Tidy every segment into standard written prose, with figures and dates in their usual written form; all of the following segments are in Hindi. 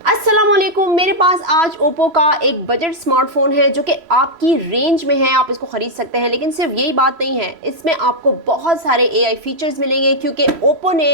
अस्सलामुअलैकुम। मेरे पास आज ओप्पो का एक बजट स्मार्टफोन है जो कि आपकी रेंज में है, आप इसको खरीद सकते हैं। लेकिन सिर्फ यही बात नहीं है, इसमें आपको बहुत सारे एआई फीचर्स मिलेंगे क्योंकि ओप्पो ने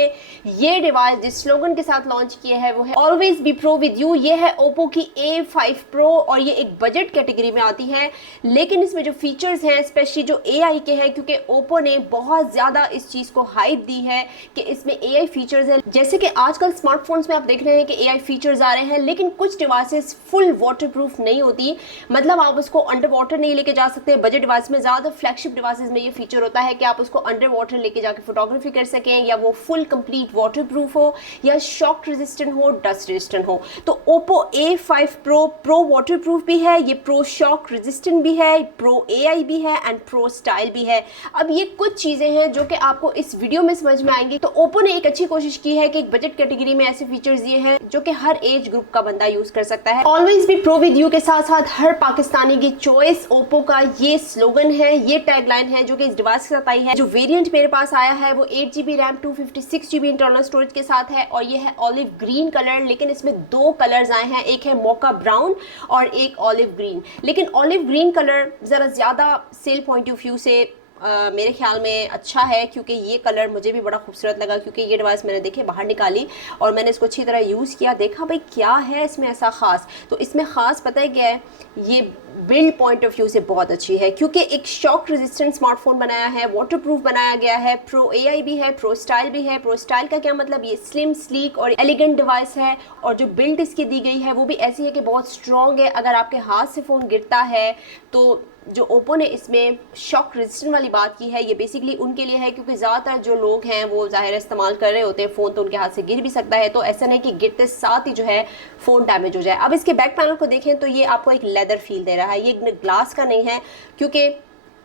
ये डिवाइस जिस स्लोगन के साथ लॉन्च किया है वो है always be pro with you. ये है ओप्पो की A5 प्रो और ये एक बजट कैटेगरी में आती है। लेकिन इसमें जो फीचर्स हैं स्पेशली जो एआई के हैं, क्योंकि ओप्पो ने बहुत ज़्यादा इस चीज़ को हाइप दी है कि इसमें एआई फीचर्स है। जैसे कि आजकल स्मार्टफोन्स में आप देख रहे हैं कि एआई फीचर्स आ रहे हैं, लेकिन कुछ डिवाइसेस फुल वाटरप्रूफ नहीं होती, मतलब आप उसको अंडर वाटर नहीं लेके जा सकते। बजट डिवाइस में, ज़्यादा फ्लैगशिप डिवाइसेस में ये फीचर होता है कि आप उसको अंडर वाटर लेके जाके फोटोग्राफी कर सकें, या वो फुल कंप्लीट वाटरप्रूफ हो, या शॉक रेजिस्टेंट हो, डस्ट रेजिस्टेंट हो। तो Oppo A5 pro pro waterproof भी है, ये प्रो शॉक रेजिस्टेंट भी है, प्रो एआई भी है एंड प्रो स्टाइल भी है। अब ये कुछ चीज़ें हैं जो कि आपको इस वीडियो में समझ में आएंगी। तो ओप्पो ने एक अच्छी कोशिश की है कि एक बजट कैटेगरी में ऐसे फीचर्स दिए हैं जो कि हर एज ग्रुप का बंदा यूज कर सकता है। Always be pro with you के साथ साथ हर पाकिस्तानी की चॉइस, ओप्पो का ये स्लोगन है, ये टैगलाइन है जो कि इस डिवाइस के साथ आई है। जो वेरिएंट मेरे पास आया है वो 8GB RAM 256GB internal storage के साथ है और ये है ऑलिव ग्रीन कलर। लेकिन इसमें दो कलर्स आए हैं, एक है मोका ब्राउन और एक ऑलिव ग्रीन। लेकिन ऑलिव ग्रीन कलर ज़रा ज़्यादा सेल पॉइंट ऑफ व्यू से मेरे ख्याल में अच्छा है, क्योंकि ये कलर मुझे भी बड़ा खूबसूरत लगा। क्योंकि ये डिवाइस मैंने देखे बाहर निकाली और मैंने इसको अच्छी तरह यूज़ किया, देखा भाई क्या है इसमें ऐसा ख़ास। तो इसमें ख़ास पता है क्या है, ये बिल्ड पॉइंट ऑफ व्यू से बहुत अच्छी है क्योंकि एक शॉक रेजिस्टेंट स्मार्टफोन बनाया है, वाटरप्रूफ बनाया गया है, प्रो एआई भी है, प्रो स्टाइल भी है। प्रो स्टाइल का क्या मतलब, ये स्लिम स्लीक और एलिगेंट डिवाइस है और जो बिल्ड इसकी दी गई है वो भी ऐसी है कि बहुत स्ट्रॉन्ग है। अगर आपके हाथ से फ़ोन गिरता है तो जो ओप्पो ने इसमें शॉक रेजिस्टेंट वाली बात की है, ये बेसिकली उनके लिए है क्योंकि ज़्यादातर जो लोग हैं वो ज़ाहिर इस्तेमाल कर रहे होते हैं फ़ोन, तो उनके हाथ से गिर भी सकता है। तो ऐसा नहीं कि गिरते साथ ही जो है फ़ोन डैमेज हो जाए। अब इसके बैक पैनल को देखें तो ये आपको एक लेदर फील दे रहा है, ये ग्लास का नहीं है, क्योंकि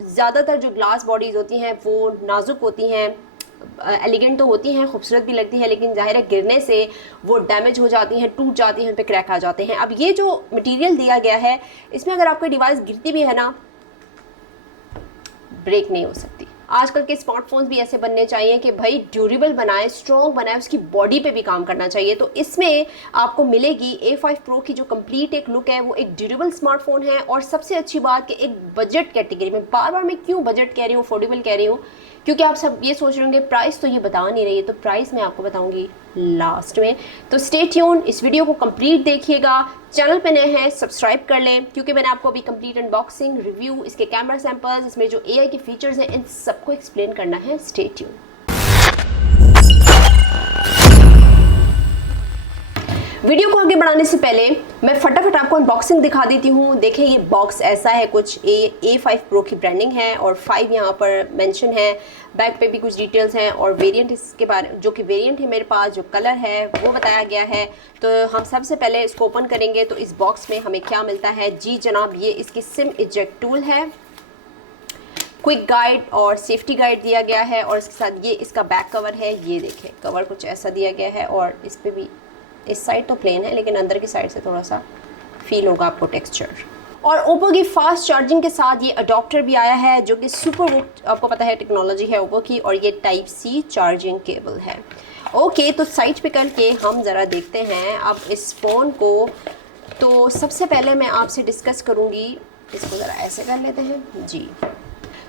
ज़्यादातर जो ग्लास बॉडीज़ होती हैं वो नाजुक होती हैं, एलिगेंट तो होती हैं, खूबसूरत भी लगती है, लेकिन ज़ाहिर है गिरने से वो डैमेज हो जाती हैं, टूट जाती हैं, उन पर क्रैक आ जाते हैं। अब ये जो मटेरियल दिया गया है इसमें अगर आपकी डिवाइस गिरती भी है ना, ब्रेक नहीं हो सकती। आजकल के स्मार्टफोन्स भी ऐसे बनने चाहिए कि भाई ड्यूरेबल बनाए, स्ट्रॉन्ग बनाए, उसकी बॉडी पे भी काम करना चाहिए। तो इसमें आपको मिलेगी A5 प्रो की जो कंप्लीट एक लुक है, वो एक ड्यूरेबल स्मार्टफोन है। और सबसे अच्छी बात कि एक बजट कैटेगरी में, बार बार मैं क्यों बजट कह रही हूँ, अफोर्डेबल कह रही हूँ, क्योंकि आप सब ये सोच रहे होंगे प्राइस तो ये बता नहीं रही है, तो प्राइस मैं आपको बताऊंगी लास्ट में। तो स्टे ट्यून, इस वीडियो को कंप्लीट देखिएगा। चैनल पे नए हैं सब्सक्राइब कर लें, क्योंकि मैंने आपको अभी कंप्लीट अनबॉक्सिंग, रिव्यू, इसके कैमरा सैंपल्स, इसमें जो एआई के फीचर्स हैं, इन सबको एक्सप्लेन करना है। Stay tune. वीडियो को आगे बढ़ाने से पहले मैं फटाफट आपको अनबॉक्सिंग दिखा देती हूँ। देखें ये बॉक्स ऐसा है कुछ, A5 प्रो की ब्रांडिंग है और 5 यहाँ पर मेंशन है। बैक पे भी कुछ डिटेल्स हैं और वेरिएंट इसके बारे, जो कि वेरिएंट है मेरे पास, जो कलर है वो बताया गया है। तो हम सबसे पहले इसको ओपन करेंगे तो इस बॉक्स में हमें क्या मिलता है। जी जनाब, ये इसकी सिम इजेक्ट टूल है, क्विक गाइड और सेफ्टी गाइड दिया गया है, और इसके साथ ये इसका बैक कवर है। ये देखें कवर कुछ ऐसा दिया गया है और इस पर भी, इस साइड तो प्लेन है लेकिन अंदर की साइड से थोड़ा सा फील होगा आपको टेक्सचर। और ओप्पो की फास्ट चार्जिंग के साथ ये अडॉप्टर भी आया है जो कि सुपर वुक, आपको पता है टेक्नोलॉजी है ओप्पो की, और ये टाइप C चार्जिंग केबल है। ओके, तो साइड पे करके हम ज़रा देखते हैं अब इस फ़ोन को। तो सबसे पहले मैं आपसे डिस्कस करूँगी, इसको ज़रा ऐसे कर लेते हैं जी।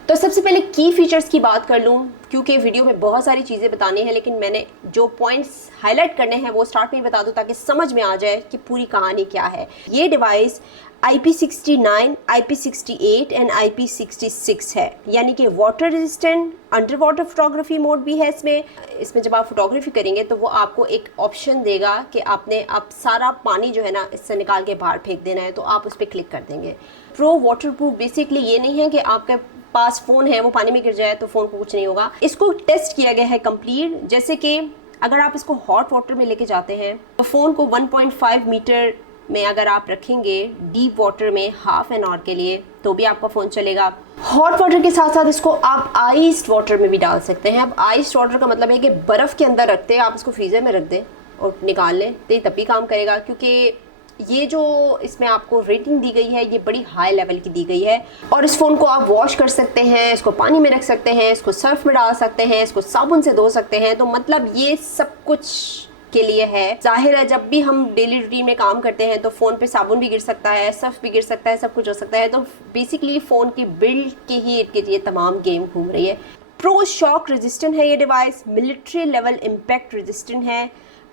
तो सबसे पहले की फ़ीचर्स की बात कर लूँ, क्योंकि वीडियो में बहुत सारी चीज़ें बतानी है, लेकिन मैंने जो पॉइंट्स हाईलाइट करने हैं वो स्टार्ट में ही बता दूँ ताकि समझ में आ जाए कि पूरी कहानी क्या है। ये device IP69, IP68 and IP66 है, यानी कि water resistant, under water photography mode भी है इसमें जब आप फोटोग्राफी करेंगे तो वो आपको एक ऑप्शन देगा कि आप सारा पानी जो है ना इससे निकाल के बाहर फेंक देना है, तो आप उस पर क्लिक कर देंगे। प्रो वाटरप्रूफ बेसिकली ये नहीं है कि आपके पास फ़ोन है वो पानी में गिर जाए तो फ़ोन को कुछ नहीं होगा। इसको टेस्ट किया गया है कंप्लीट, जैसे कि अगर आप इसको हॉट वाटर में लेके जाते हैं तो फ़ोन को 1.5 मीटर में अगर आप रखेंगे डीप वाटर में हाफ एन आवर के लिए तो भी आपका फ़ोन चलेगा। हॉट वाटर के साथ साथ इसको आप आइस्ड वाटर में भी डाल सकते हैं। अब आइस्ड वाटर का मतलब है कि बर्फ़ के अंदर रखते हैं, आप इसको फ्रीज़र में रख दें और निकाल लें तो तब भी काम करेगा, क्योंकि ये जो इसमें आपको रेटिंग दी गई है ये बड़ी हाई लेवल की दी गई है। और इस फ़ोन को आप वॉश कर सकते हैं, इसको पानी में रख सकते हैं, इसको सर्फ में डाल सकते हैं, इसको साबुन से धो सकते हैं। तो मतलब ये सब कुछ के लिए है। जाहिर है जब भी हम डेली रूटीन में काम करते हैं तो फ़ोन पे साबुन भी गिर सकता है, सर्फ भी गिर सकता है, सब कुछ हो सकता है। तो बेसिकली फ़ोन की बिल्ड के ही इर्द गिर्द ये तमाम गेम घूम रही है। प्रो शॉक रेजिस्टेंट है ये device, military level impact resistant है,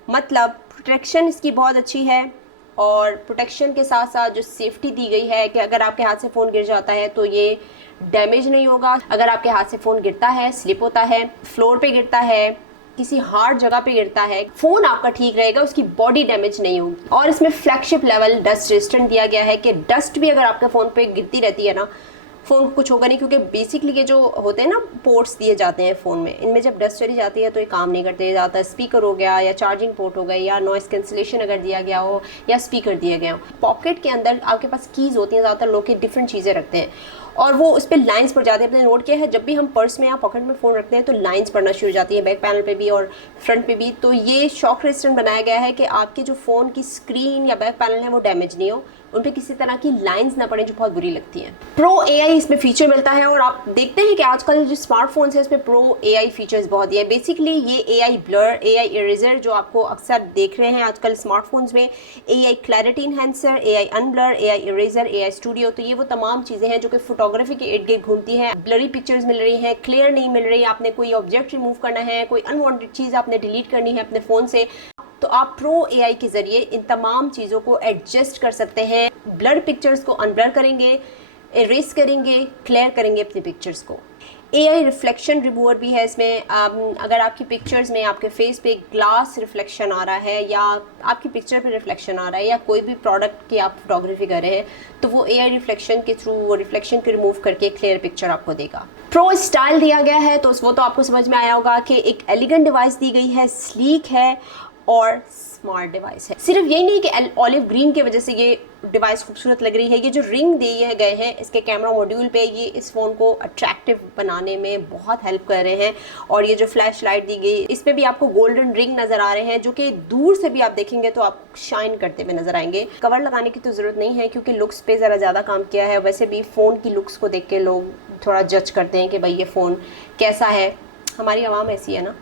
मतलब प्रोटेक्शन इसकी बहुत अच्छी है। और प्रोटेक्शन के साथ साथ जो सेफ्टी दी गई है कि अगर आपके हाथ से फ़ोन गिर जाता है तो ये डैमेज नहीं होगा। अगर आपके हाथ से फ़ोन गिरता है, स्लिप होता है, फ्लोर पे गिरता है, किसी हार्ड जगह पे गिरता है, फ़ोन आपका ठीक रहेगा, उसकी बॉडी डैमेज नहीं होगी। और इसमें फ्लैगशिप लेवल डस्ट रेजिस्टेंट दिया गया है कि डस्ट भी अगर आपके फ़ोन पे गिरती रहती है ना, फ़ोन को कुछ होगा नहीं, क्योंकि बेसिकली ये जो होते हैं ना पोर्ट्स दिए जाते हैं फ़ोन में, इनमें जब डस्ट चली जाती है तो ये काम नहीं करते। ज़्यादातर स्पीकर हो गया या चार्जिंग पोर्ट हो गई या नॉइस कैंसिलेशन अगर दिया गया हो या स्पीकर दिया गया हो। पॉकेट के अंदर आपके पास कीज़ होती हैं, ज़्यादातर लोग डिफरेंट चीज़ें रखते हैं और वो उस पर लाइंस पड़ जाती है। आपने नोट किया है जब भी हम पर्स में या पॉकेट में फ़ोन रखते हैं तो लाइंस पड़ना शुरू हो जाती है, बैक पैनल पे भी और फ्रंट पे भी। तो ये शॉक रेजिस्टेंट बनाया गया है कि आपके जो फ़ोन की स्क्रीन या बैक पैनल है वो डैमेज नहीं हो, उन पे किसी तरह की लाइंस ना पड़े जो बहुत बुरी लगती हैं। प्रो एआई इसमें फीचर मिलता है और आप देखते हैं कि आजकल जो स्मार्टफोन्स है इसमें प्रो एआई फीचर्स बहुत दिए हैं। बेसिकली ये एआई ब्लर, एआई इरेजर जो आपको अक्सर देख रहे हैं आजकल स्मार्टफोन्स में, AI clarity enhancer, AI unblur, AI eraser, AI studio, तो ये वो तमाम चीज़ें हैं जो कि फोटोग्राफी के इर्द गिर्द घूमती हैं। ब्लरी पिक्चर्स मिल रही हैं, क्लियर नहीं मिल रही, आपने कोई ऑब्जेक्ट रिमूव करना है, कोई अनवांटेड चीज़ आपने डिलीट करनी है अपने फ़ोन से, तो आप प्रो एआई के ज़रिए इन तमाम चीज़ों को एडजस्ट कर सकते हैं। ब्लर पिक्चर्स को अनब्लर करेंगे, इरेज करेंगे, क्लियर करेंगे अपनी पिक्चर्स को। एआई रिफ्लेक्शन रिमूवर भी है इसमें। अगर आपकी पिक्चर्स में आपके फेस पे ग्लास रिफ्लेक्शन आ रहा है या आपकी पिक्चर पे रिफ्लेक्शन आ रहा है या कोई भी प्रोडक्ट की आप फोटोग्राफी कर रहे हैं तो वो एआई रिफ्लेक्शन के थ्रू वो रिफ्लेक्शन को रिमूव करके क्लियर पिक्चर आपको देगा। प्रो स्टाइल दिया गया है तो वो तो आपको समझ में आया होगा कि एक एलिगेंट डिवाइस दी गई है, स्लीक है और स्मार्ट डिवाइस है। सिर्फ यही नहीं कि ऑलिव ग्रीन की वजह से ये डिवाइस खूबसूरत लग रही है, ये जो रिंग दिए गए हैं इसके कैमरा मॉड्यूल पे, ये इस फ़ोन को अट्रैक्टिव बनाने में बहुत हेल्प कर रहे हैं। और ये जो फ्लैश लाइट दी गई इस पर भी आपको गोल्डन रिंग नज़र आ रहे हैं जो कि दूर से भी आप देखेंगे तो आप शाइन करते हुए नजर आएंगे। कवर लगाने की तो ज़रूरत नहीं है क्योंकि लुक्स पे ज़रा ज़्यादा काम किया है। वैसे भी फ़ोन की लुक्स को देख के लोग थोड़ा जज करते हैं कि भाई ये फ़ोन कैसा है, हमारी आवाम ऐसी है ना।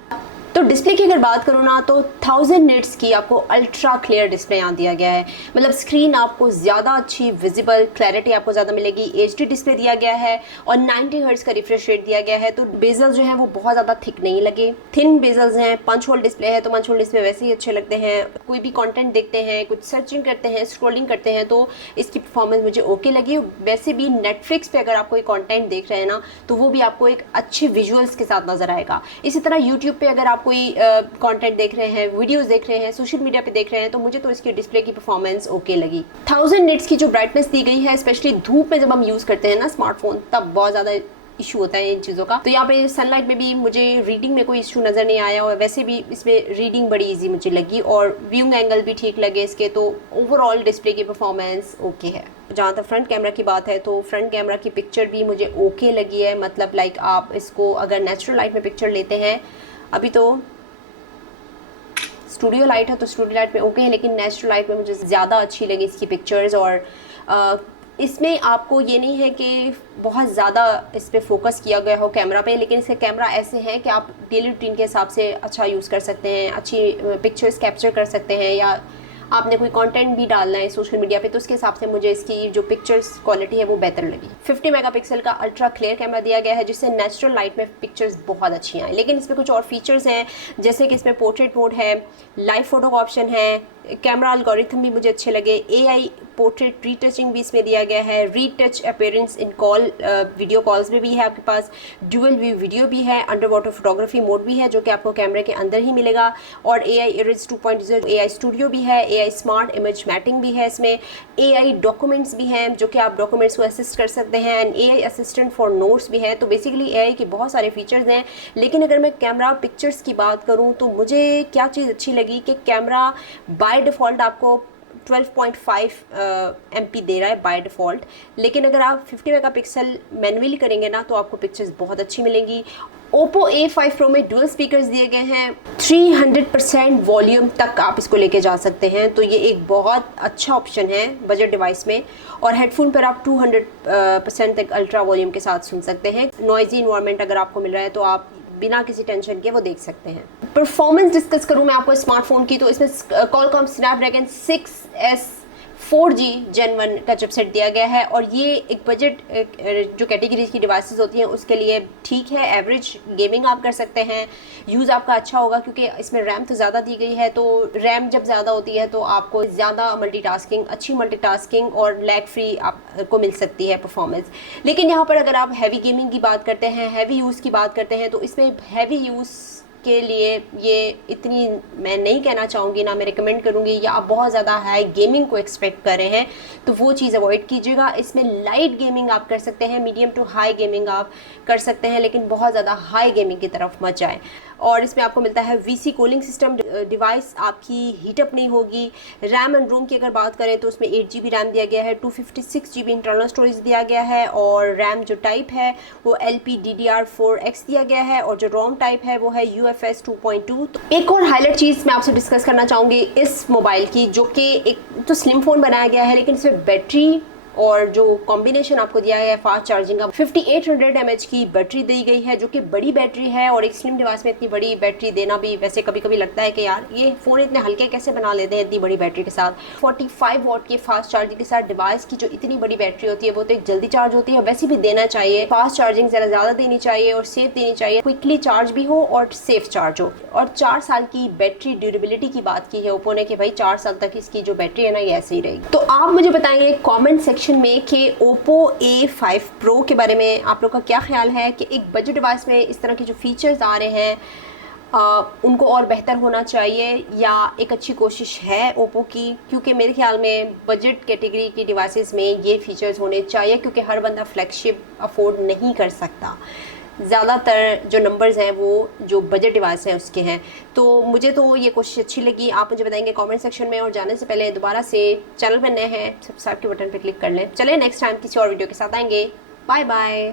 तो डिस्प्ले की अगर बात करूँ ना तो 1000 निट्स की आपको अल्ट्रा क्लियर डिस्प्ले यहाँ दिया गया है, मतलब स्क्रीन आपको ज़्यादा अच्छी विजिबल क्लैरिटी आपको ज़्यादा मिलेगी। एचडी डिस्प्ले दिया गया है और 90 हर्ट्ज का रिफ्रेश रेट दिया गया है। तो बेजल्स जो हैं वो बहुत ज़्यादा थिक नहीं लगे, थिन बेजल्स हैं। पंच होल डिस्प्ले है तो पंच होल डिस्प्ले वैसे ही अच्छे लगते हैं। कोई भी कॉन्टेंट देखते हैं, कुछ सर्चिंग करते हैं, स्क्रॉलिंग करते हैं तो इसकी परफॉर्मेंस मुझे ओके लगी। वैसे भी नेटफ्लिक्स पे अगर आप कोई कॉन्टेंट देख रहे हैं ना तो वो भी आपको एक अच्छे विजुअल्स के साथ नज़र आएगा। इसी तरह यूट्यूब पे अगर आप कोई कंटेंट देख रहे हैं, वीडियोस देख रहे हैं, सोशल मीडिया पे देख रहे हैं तो मुझे तो इसकी डिस्प्ले की परफॉर्मेंस ओके लगी। 1000 निट्स की जो ब्राइटनेस दी गई है, स्पेशली धूप में जब हम यूज़ करते हैं ना स्मार्टफोन, तब बहुत ज़्यादा इशू होता है इन चीज़ों का। तो यहाँ पे सनलाइट में भी मुझे रीडिंग में कोई इशू नज़र नहीं आया और वैसे भी इसमें रीडिंग बड़ी इजी मुझे लगी और व्यूइंग एंगल भी ठीक लगे इसके। तो ओवरऑल डिस्प्ले की परफॉर्मेंस ओके है। जहाँ तक फ्रंट कैमरा की बात है तो फ्रंट कैमरा की पिक्चर भी मुझे ओके लगी है, मतलब लाइक आप इसको अगर नेचुरल लाइट में पिक्चर लेते हैं, अभी तो स्टूडियो लाइट है तो स्टूडियो लाइट में ओके है, लेकिन नेचुरल लाइट में मुझे ज़्यादा अच्छी लगी इसकी पिक्चर्स। और इसमें आपको ये नहीं है कि बहुत ज़्यादा इस पर फोकस किया गया हो कैमरा पे, लेकिन इसके कैमरा ऐसे हैं कि आप डेली रूटीन के हिसाब से अच्छा यूज़ कर सकते हैं, अच्छी पिक्चर्स कैप्चर कर सकते हैं, या आपने कोई कंटेंट भी डालना है सोशल मीडिया पे तो उसके हिसाब से मुझे इसकी जो पिक्चर्स क्वालिटी है वो बेहतर लगी। 50 मेगापिक्सल का अल्ट्रा क्लियर कैमरा दिया गया है जिससे नेचुरल लाइट में पिक्चर्स बहुत अच्छी आए। लेकिन इसमें कुछ और फीचर्स हैं जैसे कि इसमें पोर्ट्रेट मोड है, लाइव फोटो का ऑप्शन है, कैमरा एल्गोरिथम भी मुझे अच्छे लगे, एआई पोर्ट्रेट रीटचिंग भी इसमें दिया गया है, रीटच अपीयरेंस इन कॉल वीडियो कॉल्स में भी है आपके पास, ड्यूअल व्यू वीडियो भी है, अंडर वाटर फोटोग्राफी मोड भी है जो कि आपको कैमरे के अंदर ही मिलेगा, और एआई इरेज 2.0 एआई स्टूडियो भी है, एआई स्मार्ट इमेज मैटिंग भी है इसमें, एआई डॉक्यूमेंट्स भी हैं जो कि आप डॉक्यूमेंट्स को असिस्ट कर सकते हैं, and AI assistant for notes भी है। तो बेसिकली एआई के बहुत सारे फीचर्स हैं। लेकिन अगर मैं कैमरा पिक्चर्स की बात करूँ तो मुझे क्या चीज़ अच्छी लगी कि कैमरा बाय डिफ़ॉल्ट आपको 12.5 MP दे रहा है बाय डिफ़ॉल्ट, लेकिन अगर आप 50 मेगापिक्सल मैनुअली करेंगे ना तो आपको पिक्चर्स बहुत अच्छी मिलेंगी। Oppo A5 Pro में डुअल स्पीकर्स दिए गए हैं, 300% वॉल्यूम तक आप इसको लेके जा सकते हैं, तो ये एक बहुत अच्छा ऑप्शन है बजट डिवाइस में। और हेडफोन पर आप 200% तक अल्ट्रा वॉल्यूम के साथ सुन सकते हैं। नॉइजी इन्वायरमेंट अगर आपको मिल रहा है तो आप बिना किसी टेंशन के वो देख सकते हैं। परफॉर्मेंस डिस्कस करूँ मैं आपको स्मार्टफोन की, तो इसमें Qualcomm Snapdragon 6S 4G Gen 1 का चिपसेट दिया गया है और ये एक बजट जो कैटेगरीज की डिवाइसेस होती हैं उसके लिए ठीक है। एवरेज गेमिंग आप कर सकते हैं, यूज़ आपका अच्छा होगा क्योंकि इसमें रैम तो ज़्यादा दी गई है, तो रैम जब ज़्यादा होती है तो आपको ज़्यादा मल्टीटास्किंग, अच्छी मल्टीटास्किंग और लैग फ्री आपको मिल सकती है परफॉर्मेंस। लेकिन यहाँ पर अगर आप हैवी गेमिंग की बात करते हैं, हैवी यूज़ की बात करते हैं, तो इसमें हैवी यूज़ के लिए ये इतनी मैं नहीं कहना चाहूँगी, ना मैं रिकमेंड करूँगी, या आप बहुत ज़्यादा हाई गेमिंग को एक्सपेक्ट कर रहे हैं तो वो चीज़ अवॉइड कीजिएगा। इसमें लाइट गेमिंग आप कर सकते हैं, मीडियम टू हाई गेमिंग आप कर सकते हैं, लेकिन बहुत ज़्यादा हाई गेमिंग की तरफ मत जाएँ। और इसमें आपको मिलता है VC कूलिंग सिस्टम, डिवाइस आपकी हीटअप नहीं होगी। रैम एंड रोम की अगर बात करें तो उसमें 8GB रैम दिया गया है, 256GB इंटरनल स्टोरेज दिया गया है और रैम जो टाइप है वो LPDDR4X दिया गया है और जो रोम टाइप है वो है UFS 2.2। तो एक और हाईलाइट चीज़ मैं आपसे डिस्कस करना चाहूँगी इस मोबाइल की, जो कि एक तो स्लिम फ़ोन बनाया गया है लेकिन इसमें बैटरी और जो कॉम्बिनेशन आपको दिया है फास्ट चार्जिंग का 5800 mAh की बैटरी दी गई है, जो कि बड़ी बैटरी है। और एक स्लिम डिवाइस में इतनी बड़ी बैटरी देना भी वैसे कभी कभी लगता है कि यार ये फ़ोन इतने हल्के कैसे बना लेते हैं इतनी बड़ी बैटरी के साथ। 45 वाट की फास्ट चार्जिंग के साथ डिवाइस की जो इतनी बड़ी बैटरी होती है वो तो एक जल्दी चार्ज होती है, वैसे भी देना चाहिए फास्ट चार्जिंग ज़रा ज़्यादा देनी चाहिए और सेफ देनी चाहिए, क्विकली चार्ज भी हो और सेफ चार्ज हो। और 4 साल की बैटरी ड्यूरेबिलिटी की बात की है ओप्पो ने कि भाई 4 साल तक इसकी जो बैटरी है ना ये ऐसे ही रहेगी। तो आप मुझे बताएंगे कॉमेंट सेक्शन में कि Oppo A5 Pro के बारे में आप लोग का क्या ख्याल है कि एक बजट डिवाइस में इस तरह के जो फीचर्स आ रहे हैं उनको और बेहतर होना चाहिए या एक अच्छी कोशिश है Oppo की, क्योंकि मेरे ख्याल में बजट कैटेगरी की डिवाइसेस में ये फीचर्स होने चाहिए क्योंकि हर बंदा फ्लैगशिप अफोर्ड नहीं कर सकता। ज़्यादातर जो नंबर्स हैं वो जो बजट डिवाइस हैं उसके हैं। तो मुझे तो ये कोशिश अच्छी लगी, आप मुझे बताएंगे कमेंट सेक्शन में। और जाने से पहले दोबारा से चैनल पर नए हैं सब्सक्राइब के बटन पर क्लिक कर लें। चले नेक्स्ट टाइम किसी और वीडियो के साथ आएंगे। Bye bye.